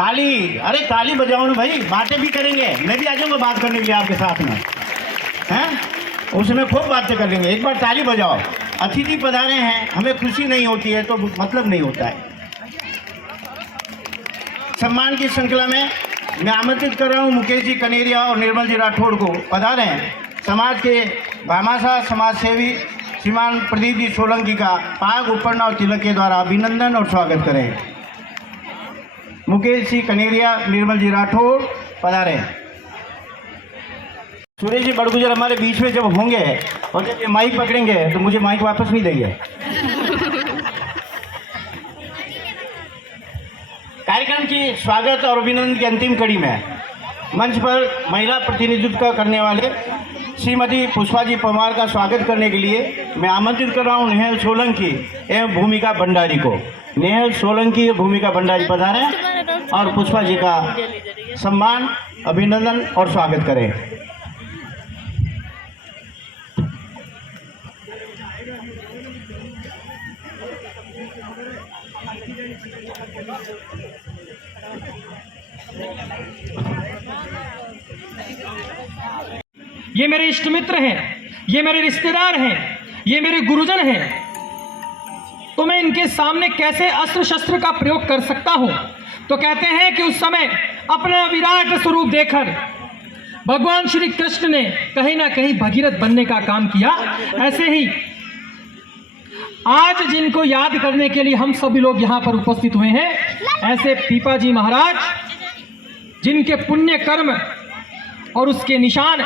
ताली, अरे ताली बजाओ ना भाई, बातें भी करेंगे। मैं भी आ जाऊंगा बात करने के लिए आपके साथ में, हैं? उसमें खूब बातें कर लेंगे। एक बार ताली बजाओ। अतिथि पधारे हैं, हमें खुशी नहीं होती है तो मतलब नहीं होता है। सम्मान की श्रृंखला में मैं आमंत्रित कर रहा हूँ मुकेश जी कनेरिया और निर्मल जी राठौड़ को। पधारे हैं समाज के भामाशाह समाज सेवी श्रीमान प्रदीप जी सोलंकी का पाग उपरना और तिलक के द्वारा अभिनंदन और स्वागत करें। मुकेश जी कनेरिया, निर्मल जी राठौड़ पधारे। सुरेश जी बड़गुजर हमारे बीच में जब होंगे और जब ये माइक पकड़ेंगे तो मुझे माइक वापस नहीं देंगे। कार्यक्रम की स्वागत और अभिनंदन की अंतिम कड़ी में मंच पर महिला प्रतिनिधित्व करने वाले श्रीमती पुष्पा जी पवार का स्वागत करने के लिए मैं आमंत्रित कर रहा हूँ नेहल सोलंकी एवं भूमिका भंडारी को। नेहल सोलंकी और भूमिका भंडारी पधारें और पुष्पा जी का सम्मान, अभिनंदन और स्वागत करें। ये मेरे इष्ट मित्र हैं, ये मेरे रिश्तेदार हैं, ये मेरे गुरुजन हैं, तो मैं इनके सामने कैसे अस्त्र शस्त्र का प्रयोग कर सकता हूं? तो कहते हैं कि उस समय अपना विराट स्वरूप देखकर भगवान श्री कृष्ण ने कहीं ना कहीं भगीरथ बनने का काम किया। ऐसे ही आज जिनको याद करने के लिए हम सभी लोग यहाँ पर उपस्थित हुए हैं, ऐसे पीपा जी महाराज जिनके पुण्य कर्म और उसके निशान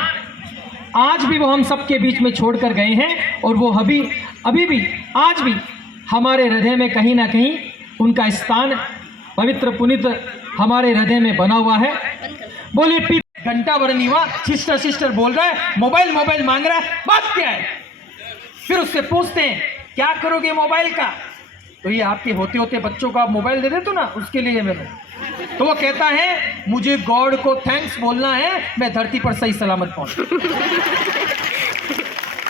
आज भी वो हम सबके बीच में छोड़कर गए हैं और वो अभी भी आज भी हमारे हृदय में कहीं ना कहीं उनका स्थान पवित्र पुनीत हमारे हृदय में बना हुआ है। बोले घंटा भर नहीं हुआ, सिस्टर सिस्टर बोल रहा है, मोबाइल मोबाइल मांग रहा है, बात क्या है? फिर उससे पूछते हैं क्या करोगे मोबाइल का? तो ये आपके होते होते बच्चों को आप मोबाइल दे देते हो ना, उसके लिए मैंने। तो वो कहता है मुझे गॉड को थैंक्स बोलना है, मैं धरती पर सही सलामत पहुंच।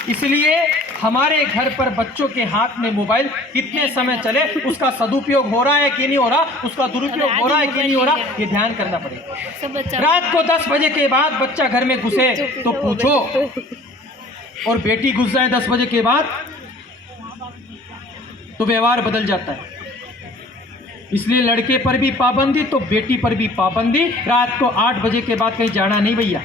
इसलिए हमारे घर पर बच्चों के हाथ में मोबाइल कितने समय चले, उसका सदुपयोग हो रहा है कि नहीं हो रहा, उसका दुरुपयोग हो रहा है कि नहीं हो रहा, ये ध्यान करना पड़ेगा। रात को 10 बजे के बाद बच्चा घर में घुसे तो पूछो, और बेटी घुस जाए 10 बजे के बाद तो व्यवहार बदल जाता है। इसलिए लड़के पर भी पाबंदी तो बेटी पर भी पाबंदी। रात को 8 बजे के बाद कहीं जाना नहीं भैया।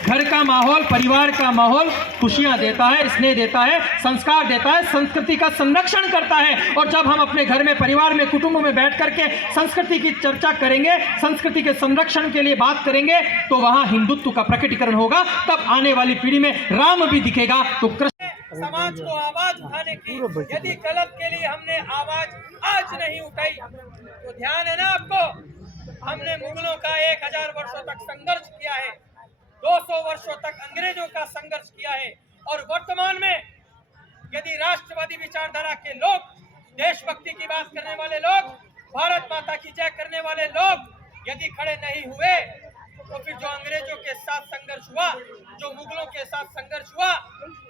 घर का माहौल, परिवार का माहौल खुशियां देता है, स्नेह देता है, संस्कार देता है, संस्कृति का संरक्षण करता है। और जब हम अपने घर में, परिवार में, कुटुंब में बैठ करके संस्कृति की चर्चा करेंगे, संस्कृति के संरक्षण के लिए बात करेंगे, तो वहां हिंदुत्व का प्रकटीकरण होगा। तब आने वाली पीढ़ी में राम भी दिखेगा। तो समाज को आवाज उठाने की यदि गलत के लिए हमने आवाज आज नहीं उठाई तो ध्यान है ना आपको, हमने मुगलों का 1000 वर्षों तक संघर्ष किया है, 200 वर्षों तक अंग्रेजों का संघर्ष किया है। और वर्तमान में यदि राष्ट्रवादी विचारधारा के लोग, देशभक्ति की बात करने वाले लोग, भारत माता की जय करने वाले लोग यदि खड़े नहीं हुए तो फिर जो अंग्रेजों के साथ संघर्ष हुआ, जो मुगलों के साथ संघर्ष हुआ,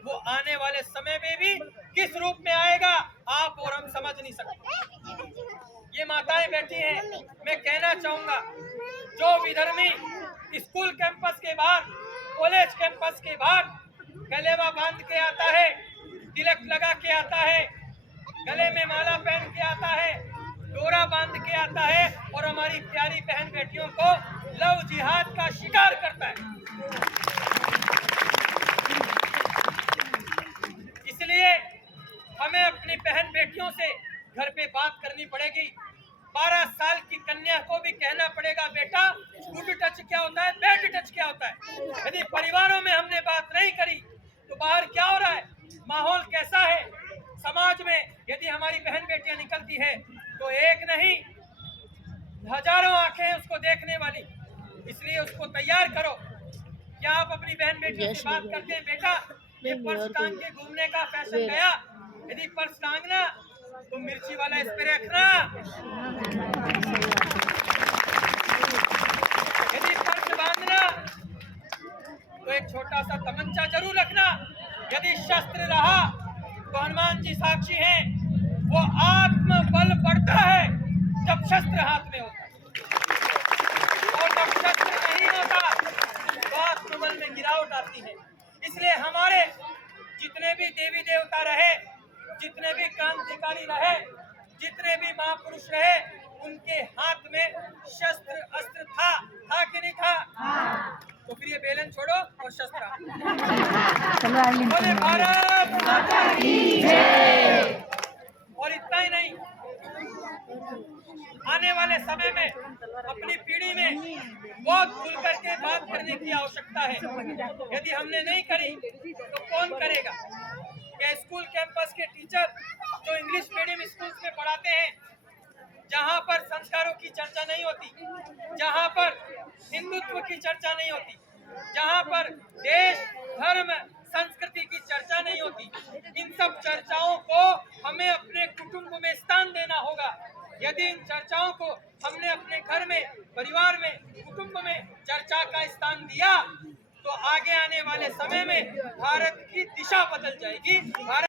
वो आने वाले समय में भी किस रूप में आएगा आप और हम समझ नहीं सकते। ये माताएं बैठी हैं, मैं कहना चाहूंगा जो विधर्मी स्कूल कैंपस के बाहर, कॉलेज कैंपस के बाहर गलेवा बांध के आता है, तिलक लगा के आता है, गले में माला पहन के आता है, डोरा बांध के आता है और हमारी प्यारी बहन बेटियों को लव जिहाद का शिकार करता है। इसलिए हमें अपनी बहन बेटियों से घर पे बात करनी पड़ेगी। 12 साल की कन्या को भी कहना पड़ेगा, बेटा गुड टच क्या होता है, बैड टच क्या होता है। यदि परिवारों में हमने बात नहीं करी तो बाहर क्या हो रहा है, माहौल कैसा है समाज में। यदि हमारी बहन बेटियां निकलती है तो एक नहीं हजारों आंखें उसको देखने वाली, इसलिए उसको तैयार करो। क्या आप अपनी बहन बेटियों से बात करते हैं, बेटा ये पर्स टांग के घूमने का फैशन गया, यदि पर्स टांगना तो मिर्ची वाला स्प्रे रखना, यदि पर्स बांधना तो एक छोटा सा तमंचा जरूर रखना। यदि शस्त्र रहा तो हनुमान जी साक्षी हैं, वो आत्मबल बढ़ता है जब शस्त्र हाथ में होता है, और जब शस्त्र नहीं होता तो आत्मबल में गिरावट आती है। इसलिए हमारे जितने भी देवी देवता रहे, जितने भी क्रांतिकारी रहे, जितने भी महापुरुष रहे, उनके हाथ में शस्त्र अस्त्र था कि नहीं था? तो फिर ये बेलन छोड़ो और शस्त्र बोले भारत माता की जय। और इतना ही नहीं, आने वाले समय में अपनी पीढ़ी में बहुत खुल करके बात करने की आवश्यकता है। यदि हमने नहीं करी तो कौन करेगा? क्या स्कूल कैंपस के टीचर जो इंग्लिश मीडियम स्कूल में पढ़ाते हैं, जहां पर संस्कारों की चर्चा नहीं होती, जहां पर हिंदुत्व की चर्चा नहीं होती, जहां पर देश धर्म संस्कृति की चर्चा नहीं होती, इन सब चर्चाओं को हमें अपने कुटुंब में स्थान देना होगा। यदि इन चर्चाओं को हमने अपने घर में, परिवार में, कुटुंब में चर्चा का स्थान दिया तो आगे आने वाले समय में भारत की दिशा बदल जाएगी। भारत